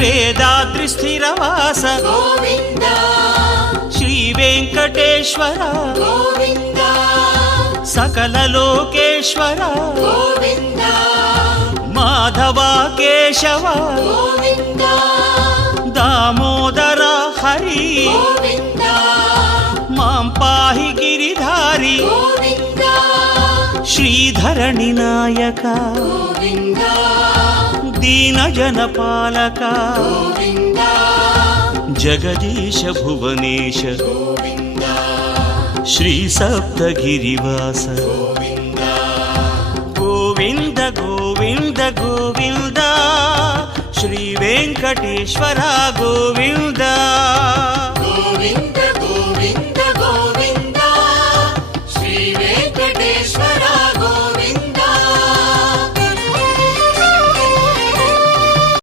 వేదాద్రి స్థిరవాస గోవింద శ్రీ వెంకటేశ్వర గోవింద సకల లోకేశ్వర గోవింద మాధవ కేశవ గోవింద దామోదర హరి గోవింద మాం పాహి గిరిధారి గోవింద శ్రీధరణి నాయక గోవింద దీన జనపాలక గోవింద జగదీశ భువనేశ గోవింద శ్రీ సప్తగిరివాస గోవింద గోవింద గోవింద గోవింద శ్రీ వెంకటేశ్వర గోవింద